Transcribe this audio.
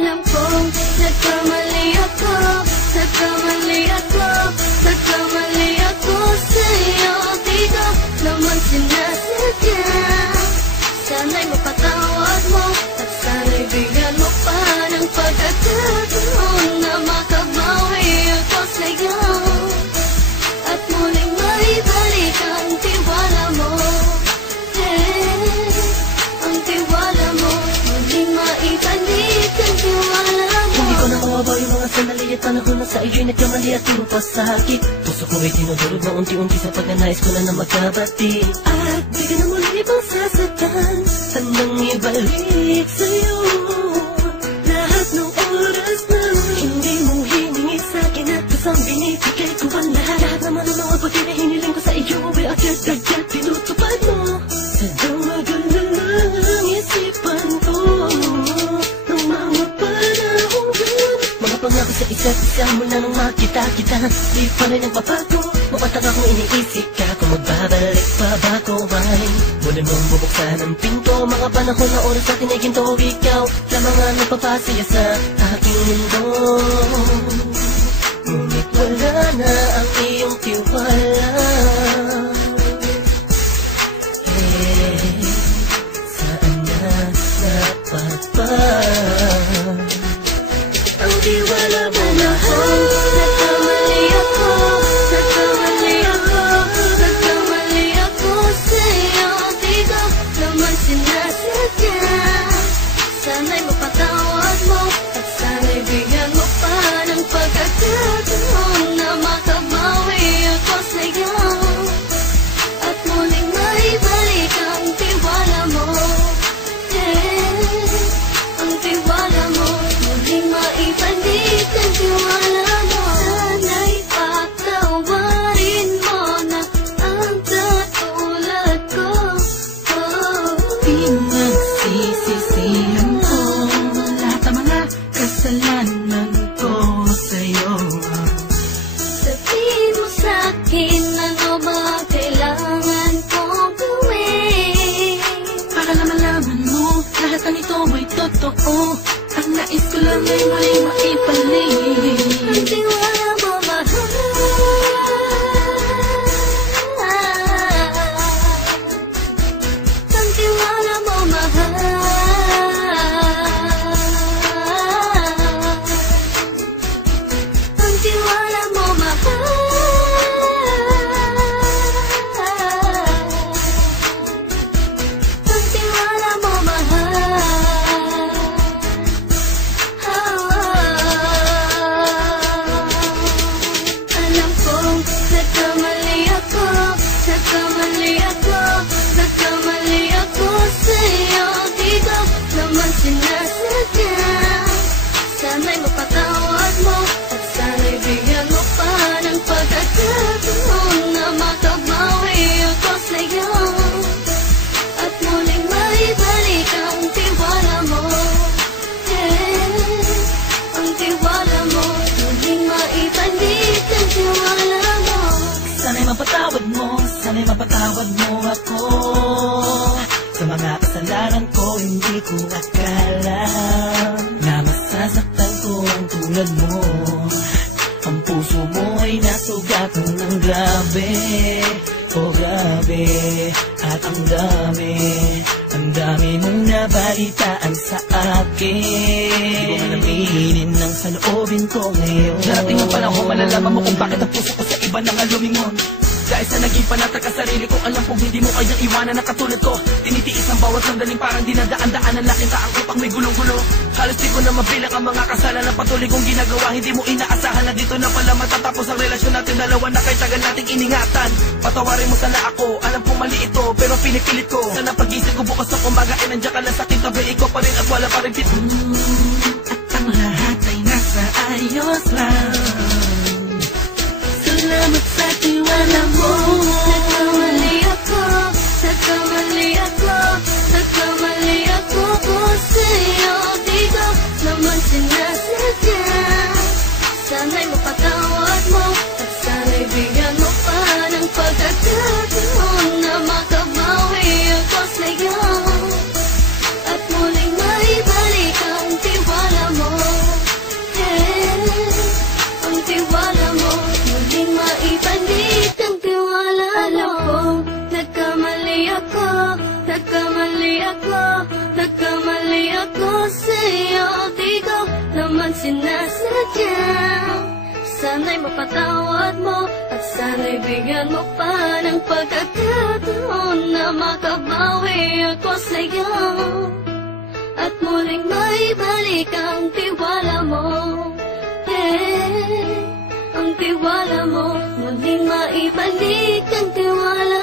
Alam kong nagkamali ako, nagkamali ako, nagkamali ako sa'yo. Di ko naman sinasadya. Sana'y mapatawad mo at sana'y bigyan mo pa ng pagkakataon na makabawi ako sa'yo at muling maibalik ang tiwala mo. Ang tiwala mo, muling maibalik ang tiwala mo. Hindi ko na mawabaw yung mga sandali at panahon na sa iyo'y nagkamali at turo pa sa sakit. Puso ko ay tinudurog na unti-unti sa pagnanais ko na magkabati. At di ka na muli pang sasaktan, handang ibalik sa'yo lahat ng oras na hindi mo hiningi sa'kin. At kusang binibigay ko ang lahat naman ng mga pagkain na hiniling ko sa iyo ay agad-agad tinutupad mo. Sadyang magalang isipan ko ng mga panahon yun. Mga pangako sa isa't isa mula nung makita kita, di pa rin nagpapago. Mapatag akong iniisip ka kung magbabalik pa ba ko ay muli mong bubuksan ang pinto. Mga panahon na oras natin ay ginto, ikaw lamang ang nagpapasaya sa aking mundo. Ngunit wala na ang iyong tiwala. Saan na napapa ang tiwala mo mahal? Nagkamali ako, nagkamali ako, nagkamali ako sa'yo. Di ko naman sinasadya. Sana'y mapatawad mo at sana'y bigyan mo pa ng pagkakataon na makabawi ako sa'yo at muling maibalik ang tiwala mo. Ang tiwala mo, muling maibalik ang tiwala mo. Sana'y patawarin mo na ang katulad ko. Pinagsisisihan ko lahat ng mga kasalanan ko sa'yo. Sabihin mo sa'kin ano ba kailangan kong gawin Para na malaman mo lahat ng ito ay totoo. Ang nais ko lang ay muli maibalik ang tiwala mo, mahal. Ang tiwala mo, mahal. Ang tiwala mo, mahal. Ang tiwala mo, mahal. Alam kong nagkamali ako, nagkamali ako, nagkamali ako sa'yo. Di ko naman sinasadya. Sana'y mapatawad mo at sana'y bigyan mo pa ng pagkakataon na makabawi ako sa'yo at muling maibalik ang tiwala mo. Ang tiwala mo, muling maibalik ang tiwala mo. Sana'y mapatawad mo, sana'y mapatawad mo ako sa mga kasalanan ko. Hindi ko akala na masasaktan ko ang tulad mo. Ang puso mo ay nasugatan ng grabe, oh grabe. At ang dami mong nabalitaan sa akin. Di ko alaminin ang saloobin ko ngayon. Darating ang panahon, malalaman mo kung bakit ang puso ko sa iba nang alumingon. Dahil sa naging panatag ka sarili ko, alam kong hindi mo kayang iwanan na katulad ko. Tinitiis ang bawat sandaling parang dinadaan-daanan. Nakita ang utak may gulong-gulo. Halos di ko na mabilang ang mga kasalanan patuloy kong ginagawa. Hindi mo inaasahan na dito na pala matatapos ang relasyon natin dalawa na kay tagal nating iningatan. Patawarin mo sana ako, alam kong mali ito pero pinipilit ko. Sana pag-isip ko bukas ng umaga ay nandiyan ka lang sa akin, tabi ikaw pa rin at wala pa rin pit. At ang lahat ay nasa ayos lang. Salamat sa tiwala mo. Nagkamali ako, nagkamali ako, nagkamali ako sa'yo. Di ko naman sinasadya. Sana'y mapatawad mo at sana'y bigyan mo pa ng pagkakataon na makabawi ako sa'yo at muling maibalik ang tiwala mo. sa'yo, di ko naman sinasadya. Sana'y mapatawad mo at sana'y bigyan mo pa ng pagkakataon na makabawi ako sa'yo at muling maibalik ang tiwala mo. Ang tiwala mo, muling maibalik ang tiwala